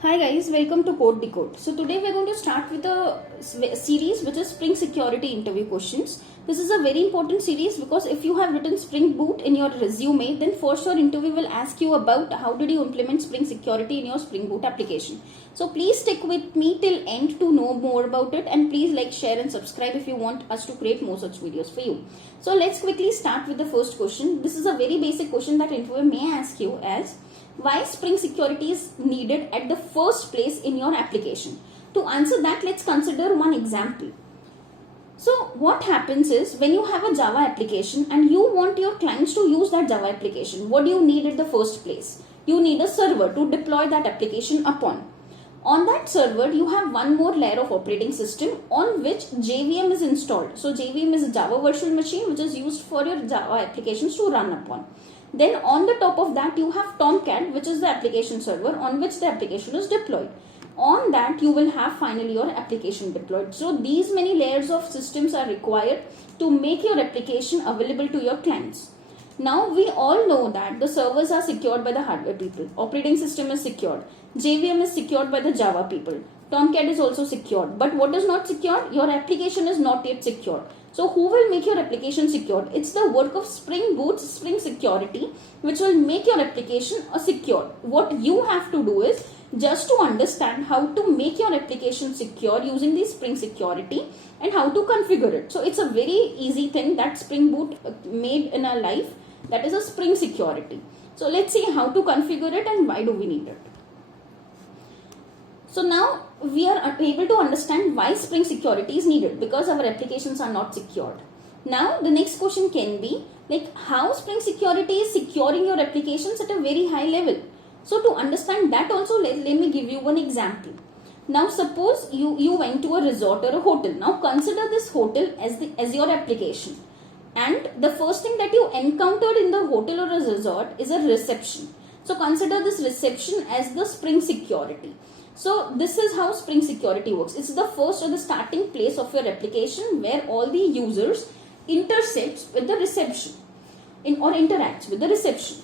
Hi guys, welcome to Code Decode. So today we're going to start with a series which is Spring Security interview questions. This is a very important series because if you have written Spring Boot in your resume, then for sure interview will ask you about how did you implement Spring Security in your Spring Boot application. So please stick with me till end to know more about it, and please like, share and subscribe if you want us to create more such videos for you. So let's quickly start with the first question. This is a very basic question that interviewer may ask you as, why Spring Security is needed at the first place in your application? To answer that, let's consider one example. So what happens is, when you have a Java application and you want your clients to use that Java application, what do you need at the first place? You need a server to deploy that application upon. On that server, you have one more layer of operating system on which JVM is installed. So JVM is a Java virtual machine which is used for your Java applications to run upon. Then on the top of that, you have Tomcat, which is the application server on which the application is deployed. On that, you will have finally your application deployed. So these many layers of systems are required to make your application available to your clients. Now we all know that the servers are secured by the hardware people. Operating system is secured. JVM is secured by the Java people. Tomcat is also secured. But what is not secured? Your application is not yet secured. So who will make your application secure? It's the work of Spring Boot, Spring Security, which will make your application secure. What you have to do is just to understand how to make your application secure using the Spring Security and how to configure it. So it's a very easy thing that Spring Boot made in our life. That is a Spring Security. So let's see how to configure it and why do we need it. So now we are able to understand why Spring Security is needed, because our applications are not secured. Now the next question can be like, how Spring Security is securing your applications at a very high level. So to understand that also, let me give you one example. Now suppose you went to a resort or a hotel. Now consider this hotel as your application. And the first thing that you encountered in the hotel or a resort is a reception. So consider this reception as the Spring Security. So this is how Spring Security works. It's the first or the starting place of your application where all the users intercepts with the reception or interacts with the reception.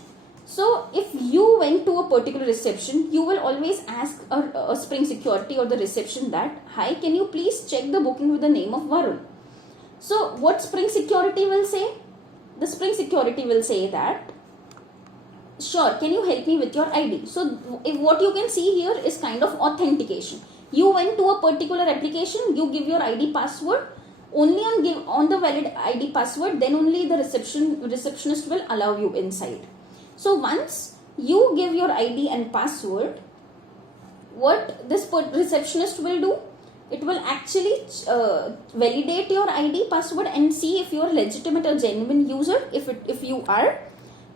So if you went to a particular reception, you will always ask a Spring Security or the reception that, hi, can you please check the booking with the name of Varun? So what Spring Security will say? The Spring Security will say that, sure, can you help me with your ID? So what you can see here is kind of authentication. You went to a particular application, you give your ID password, only on the valid ID password, then only the receptionist will allow you inside. So once you give your ID and password, what this receptionist will do? It will actually validate your ID password and see if you are legitimate or genuine user. If you are,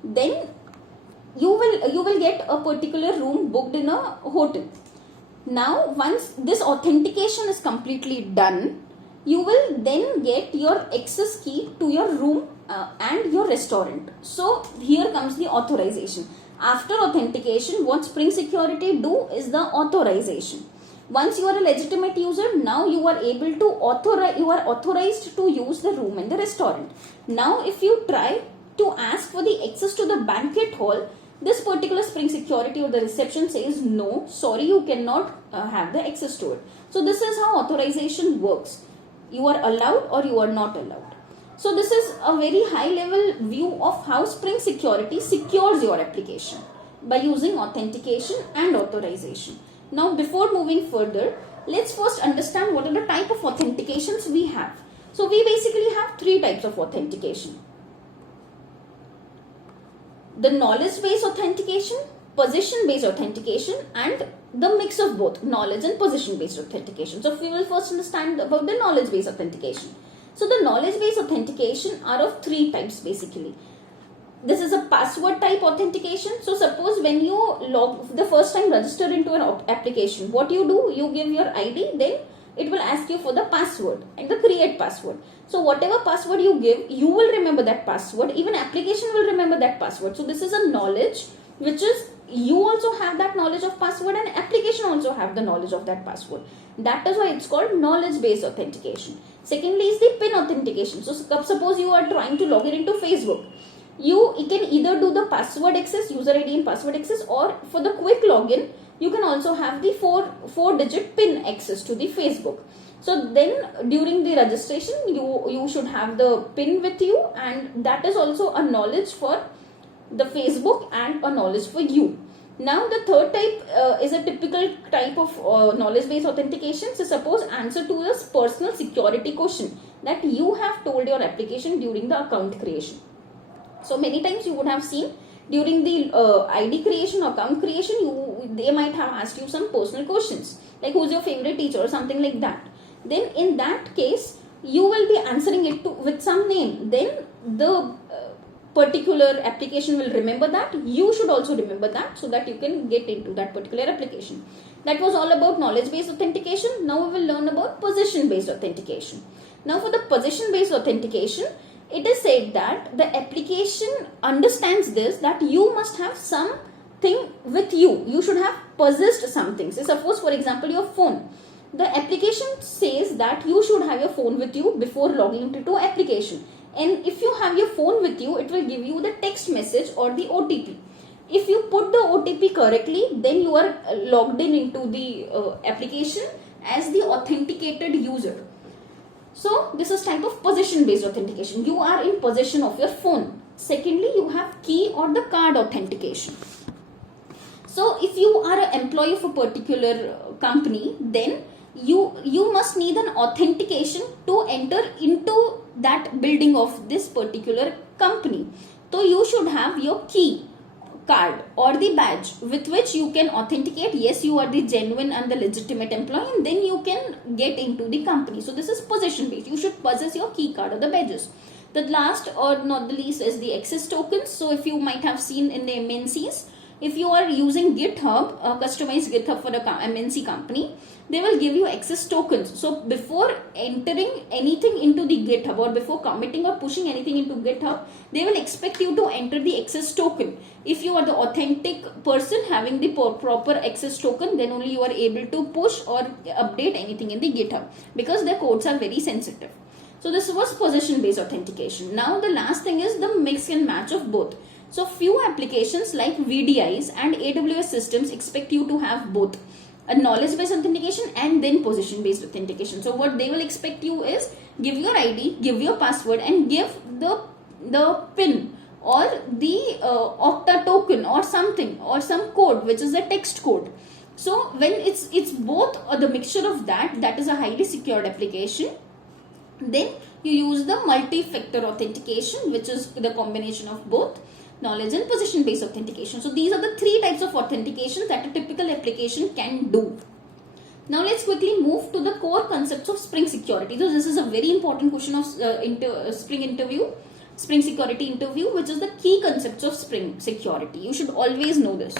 then you will get a particular room booked in a hotel. Now once this authentication is completely done, you will then get your access key to your room and your restaurant. So here comes the authorization. After authentication, what Spring Security do is the authorization. Once you are a legitimate user, now you are able to authorized to use the room and the restaurant. Now if you try to ask for the access to the banquet hall, this particular Spring Security or the reception says, no, sorry, you cannot have the access to it. So this is how authorization works. You are allowed or you are not allowed. So this is a very high level view of how Spring Security secures your application by using authentication and authorization. Now before moving further, let's first understand what are the type of authentications we have. So we basically have three types of authentication. The knowledge-based authentication, position-based authentication, and the mix of both knowledge and position-based authentication. So we will first understand about the knowledge-based authentication. So the knowledge-based authentication are of three types basically. This is a password type authentication. So suppose when you the first time register into an application, what you do, you give your ID, then it will ask you for the password and the create password. So whatever password you give, you will remember that password. Even application will remember that password. So this is a knowledge which is, you also have that knowledge of password and application also have the knowledge of that password. That is why it's called knowledge based authentication. Secondly is the PIN authentication. So suppose you are trying to log in into Facebook. You can either do the password access, user ID and password access, or for the quick login, you can also have the four digit PIN access to the Facebook. So then during the registration, you should have the PIN with you, and that is also a knowledge for the Facebook and a knowledge for you. Now the third type is a typical type of knowledge based authentication. So suppose answer to this personal security question that you have told your application during the account creation. So many times you would have seen during the ID creation or account creation, they might have asked you some personal questions like who's your favorite teacher or something like that. Then in that case, you will be answering it with some name. Then the particular application will remember that. You should also remember that so that you can get into that particular application. That was all about knowledge based authentication. Now we will learn about position based authentication. Now for the position based authentication, it is said that the application understands this, that you must have something with you. You should have possessed something. So suppose for example your phone. The application says that you should have your phone with you before logging into application. And if you have your phone with you, it will give you the text message or the OTP. If you put the OTP correctly, then you are logged into the application as the authenticated user. So this is type of possession based authentication. You are in possession of your phone. Secondly, you have key or the card authentication. So if you are an employee of a particular company, then you must need an authentication to enter into that building of this particular company. So you should have your key card or the badge with which you can authenticate, yes, you are the genuine and the legitimate employee, and then you can get into the company. So this is possession based. You should possess your key card or the badges. The last or not the least is the access tokens. So if you might have seen in the MNCs, if you are using GitHub, customized GitHub for a MNC company, they will give you access tokens. So before entering anything into the GitHub or before committing or pushing anything into GitHub, they will expect you to enter the access token. If you are the authentic person having the proper access token, then only you are able to push or update anything in the GitHub, because their codes are very sensitive. So this was possession based authentication. Now the last thing is the mix and match of both. So few applications like VDIs and AWS systems expect you to have both a knowledge based authentication and then position based authentication. So what they will expect you is give your ID, give your password, and give the PIN or the Okta token or something or some code which is a text code. So when it's both or the mixture of that is a highly secured application. Then you use the multi-factor authentication, which is the combination of both knowledge and position based authentication. So these are the three types of authentication that a typical application can do. Now let's quickly move to the core concepts of Spring Security. So this is a very important question of Spring Security interview, which is the key concepts of Spring Security. You should always know this.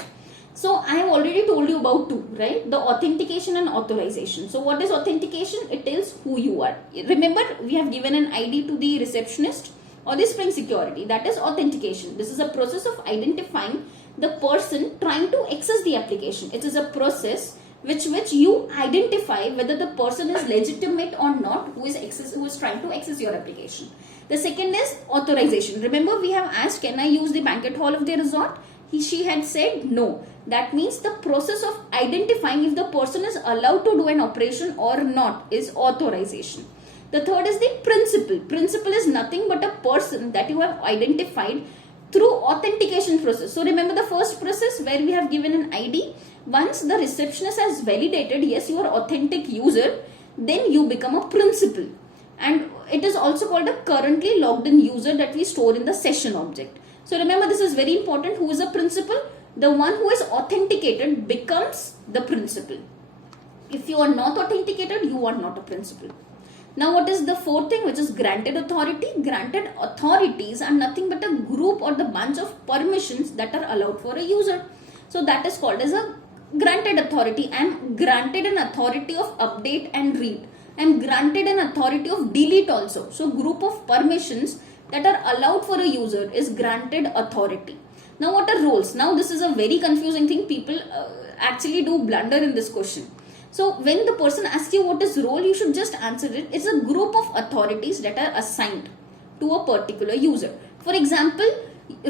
So I have already told you about two, right? The authentication and authorization. So what is authentication? It tells who you are. Remember, we have given an ID to the receptionist or the Spring Security. That is authentication. This is a process of identifying the person trying to access the application. It is a process which you identify whether the person is legitimate or not who is trying to access your application. The second is authorization. Remember, we have asked, can I use the banquet hall of the resort? She had said no. That means the process of identifying if the person is allowed to do an operation or not is authorization. The third is the principal. Principal is nothing but a person that you have identified through authentication process. So remember the first process where we have given an ID. Once the receptionist has validated, yes, you are authentic user, then you become a principal. And it is also called a currently logged in user that we store in the session object. So remember, this is very important. Who is a principal? The one who is authenticated becomes the principal. If you are not authenticated, you are not a principal. Now what is the fourth thing, which is granted authority? Granted authorities are nothing but a group or the bunch of permissions that are allowed for a user. So that is called as a granted authority. I am granted an authority of update and read. I am granted an authority of delete also. So group of permissions that are allowed for a user is granted authority. Now what are roles? Now this is a very confusing thing. People actually do blunder in this question. So when the person asks you what is role, you should just answer it. It's a group of authorities that are assigned to a particular user. For example,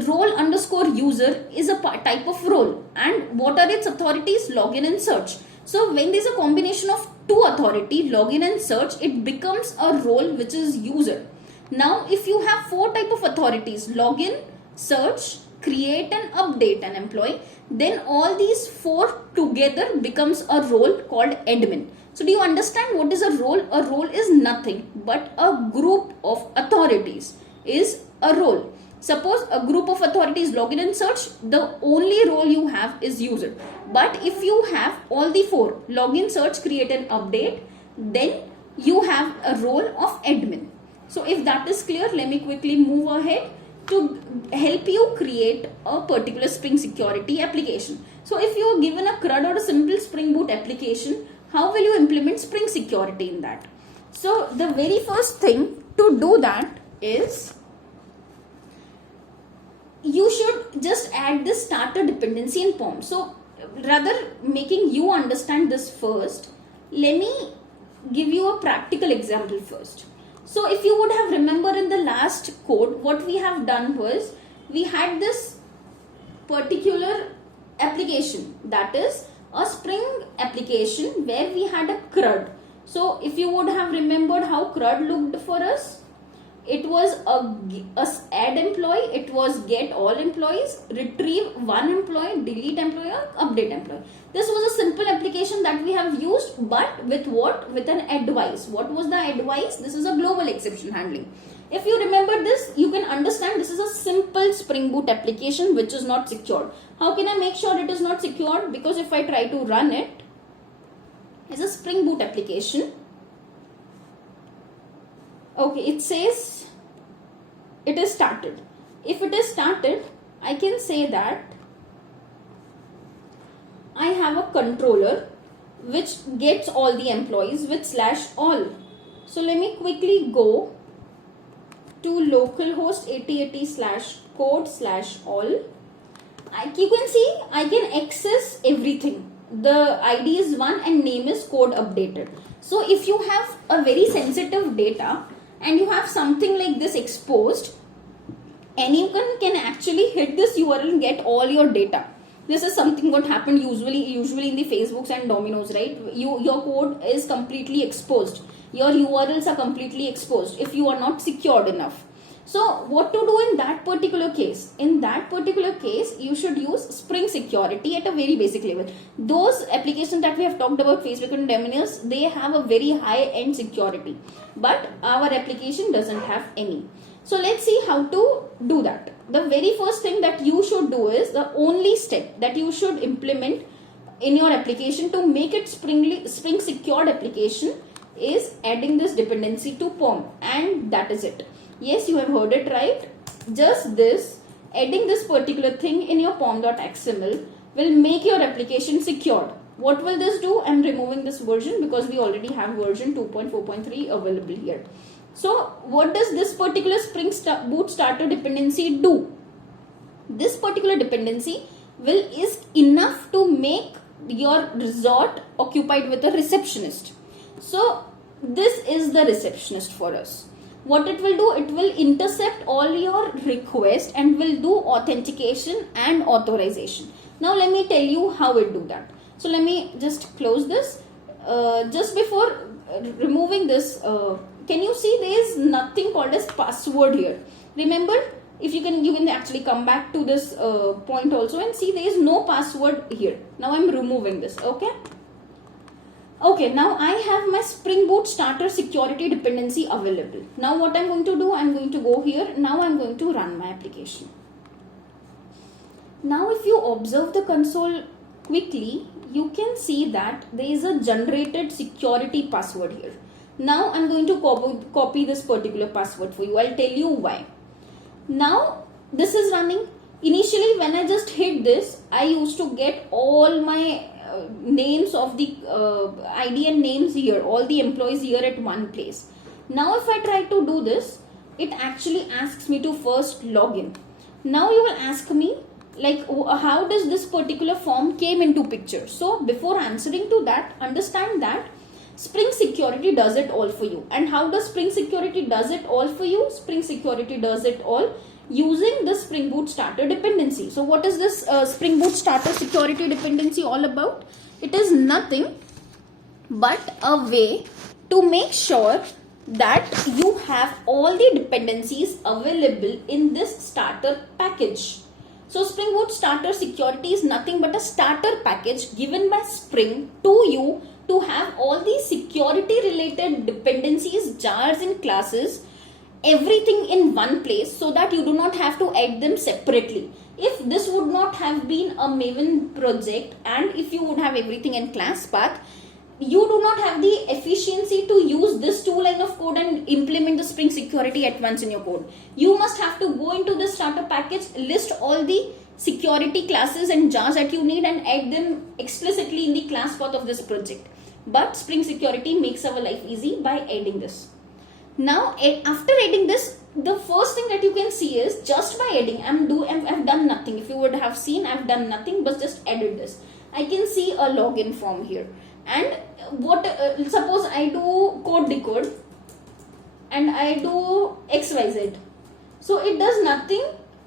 Role underscore user is a type of role, and what are its authorities? Login and search. So when there's a combination of two authority, login and search, it becomes a role which is user. Now if you have four type of authorities, login, search, create and update an employee, then all these four together becomes a role called admin. So do you understand what is a role? A role is nothing but a group of authorities is a role. Suppose a group of authorities login and search, the only role you have is user. But if you have all the four, login, search, create and update, then you have a role of admin. So if that is clear, let me quickly move ahead to help you create a particular Spring Security application. So if you are given a CRUD or a simple Spring Boot application, how will you implement Spring Security in that? So the very first thing to do that is, you should just add this starter dependency in POM. So rather making you understand this first, let me give you a practical example first. So if you would have remembered in the last code, what we have done was, we had this particular application, that is a Spring application where we had a CRUD. So if you would have remembered how CRUD looked for us, it was a add employee, it was get all employees, retrieve one employee, delete employee, or update employee. This was a simple application that we have used, but with what? With an advice. What was the advice? This is a global exception handling. If you remember this, you can understand this is a simple Spring Boot application which is not secured. How can I make sure it is not secured? Because if I try to run it, it's a Spring Boot application. Okay, it says it is started. If it is started, I can say that I have a controller which gets all the employees with /all. So let me quickly go to localhost 8080/code/all. You can see I can access everything. The ID is 1 and name is code updated. So if you have a very sensitive data and you have something like this exposed, anyone can actually hit this URL and get all your data. This is something what happened usually in the Facebooks and Domino's, right? Your code is completely exposed. Your URLs are completely exposed if you are not secured enough. So what to do in that particular case? In that particular case, you should use Spring Security at a very basic level. Those applications that we have talked about, Facebook and Domino's, they have a very high-end security. But our application doesn't have any. So let's see how to do that. The very first thing that you should do is, the only step that you should implement in your application to make it Spring secured application is adding this dependency to POM, and that is it. Yes, you have heard it right. Just this, adding this particular thing in your pom.xml will make your application secured. What will this do? I'm removing this version because we already have version 2.4.3 available here. So what does this particular Spring Boot starter dependency do? This particular dependency is enough to make your resort occupied with a receptionist. So this is the receptionist for us. What it will do, it will intercept all your requests and will do authentication and authorization. Now let me tell you how it do that. So let me just close this. Just before removing this, can you see there is nothing called as password here? Remember, if you can actually come back to this point also and see there is no password here. Now I'm removing this. Okay, now I have my Spring Boot starter security dependency available. Now what I'm going to do, I'm going to go here. Now I'm going to run my application. Now if you observe the console quickly, you can see that there is a generated security password here. Now I'm going to copy this particular password for you. I'll tell you why. Now this is running. Initially when I just hit this, I used to get all my names of the ID and names here, all the employees here at one place. Now if I try to do this, it actually asks me to first log in. Now you will ask me, like, how does this particular form came into picture? So before answering to that, understand that Spring Security does it all for you. And how does Spring Security does it all for you? Spring Security does it all. using the Spring Boot starter dependency. So what is this Spring Boot starter security dependency all about? It is nothing but a way to make sure that you have all the dependencies available in this starter package. So Spring Boot starter security is nothing but a starter package given by Spring to you to have all the security related dependencies, jars and classes, everything in one place, so that you do not have to add them separately. If this would not have been a Maven project, and if you would have everything in class path, you do not have the efficiency to use this 2 line of code and implement the Spring security at once in your code. You must have to go into the starter package, list all the security classes and jars that you need and add them explicitly in the class path of this project. But Spring security makes our life easy by adding this. Now after adding this, the first thing that you can see is just by adding, I've done nothing. If you would have seen, I've done nothing but just added this. I can see a login form here. And what suppose I do code decode and I do XYZ. So it does nothing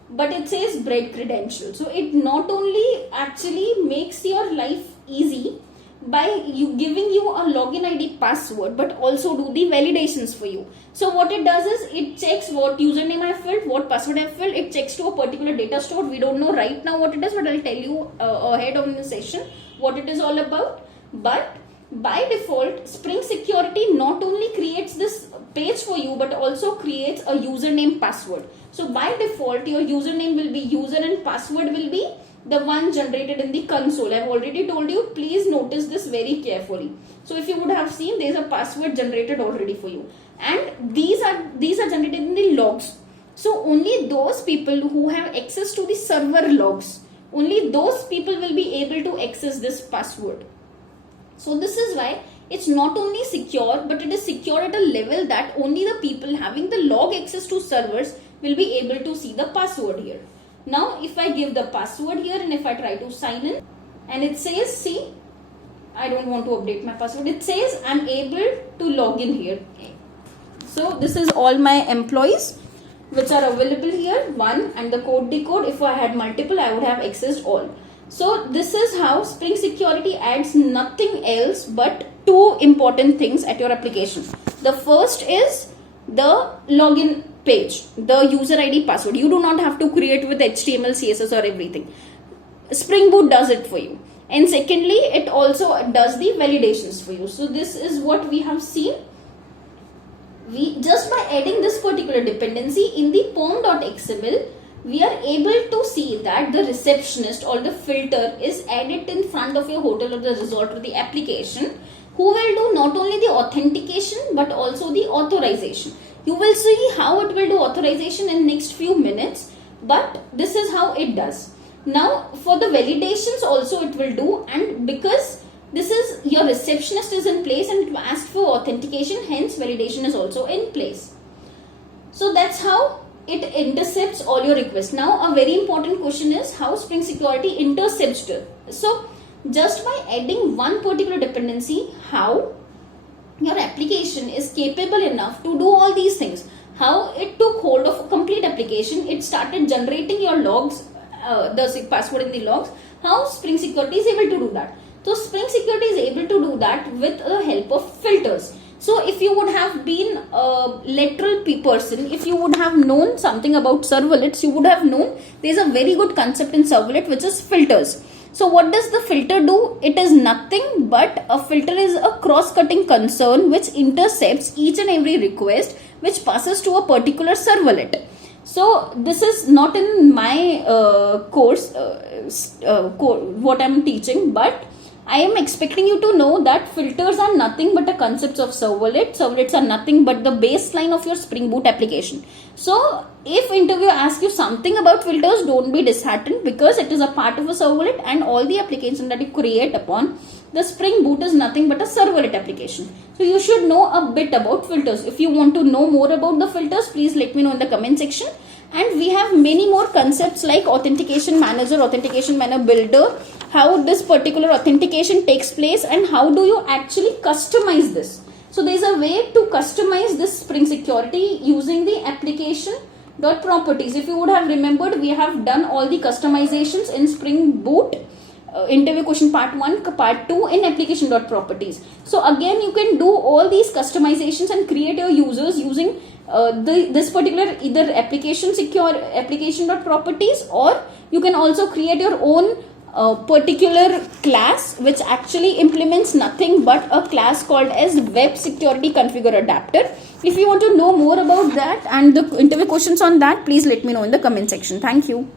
but it says bread credential. So it not only actually makes your life easy by you giving you a login ID password, but also do the validations for you. So what it does is it checks what username I filled, what password I filled. It checks to a particular data store. We don't know right now what it is, but I'll tell you ahead of the session what it is all about. But by default, Spring security not only creates this page for you, but also creates a username password. So by default, your username will be user and password will be the one generated in the console. I've already told you, please notice this very carefully. So if you would have seen, there's a password generated already for you, and these are generated in the logs. So only those people who have access to the server logs, only those people will be able to access this password. So this is why it's not only secure, but it is secure at a level that only the people having the log access to servers will be able to see the password here. Now if I give the password here and if I try to sign in, and it says, see, I don't want to update my password. It says I'm able to log in here. So this is all my employees which are available here, one, and the code decode. If I had multiple, I would have accessed all. So this is how Spring security adds nothing else but 2 important things at your application. The first is the login page, the user ID password. You do not have to create with HTML, CSS or everything. Spring Boot does it for you. And secondly, it also does the validations for you. So this is what we have seen. We just by adding this particular dependency in the pom.xml, we are able to see that the receptionist or the filter is added in front of your hotel or the resort or the application, who will do not only the authentication but also the authorization. You will see how it will do authorization in next few minutes, but this is how it does. Now for the validations also it will do, and because this is your receptionist is in place and it asks for authentication, hence validation is also in place. So that's how it intercepts all your requests. Now a very important question is how Spring security intercepts it. So just by adding one particular dependency, how your application is capable enough to do all these things. How it took hold of a complete application, it started generating your logs, the password in the logs. How Spring security is able to do that? So Spring security is able to do that with the help of filters. So if you would have been a lateral person, if you would have known something about servlets, you would have known there is a very good concept in servlet which is filters. So what does the filter do? It is nothing but a filter is a cross-cutting concern which intercepts each and every request which passes to a particular servlet. So this is not in my course, what I am teaching, but I am expecting you to know that filters are nothing but the concepts of servlet. Servlets are nothing but the baseline of your Spring Boot application. So if interview asks you something about filters, don't be disheartened, because it is a part of a servlet, and all the application that you create upon the Spring Boot is nothing but a servlet application. So you should know a bit about filters. If you want to know more about the filters, please let me know in the comment section. And we have many more concepts like authentication manager, authentication manager builder, how this particular authentication takes place, and how do you actually customize this. So there is a way to customize this Spring security using the application dot properties. If you would have remembered, we have done all the customizations in Spring Boot interview question part 1, part 2 in application dot properties. So again, you can do all these customizations and create your users using this particular either application dot properties, or you can also create your own particular class which actually implements nothing but a class called as web security configure adapter. If you want to know more about that and the interview questions on that, please let me know in the comment section. Thank you.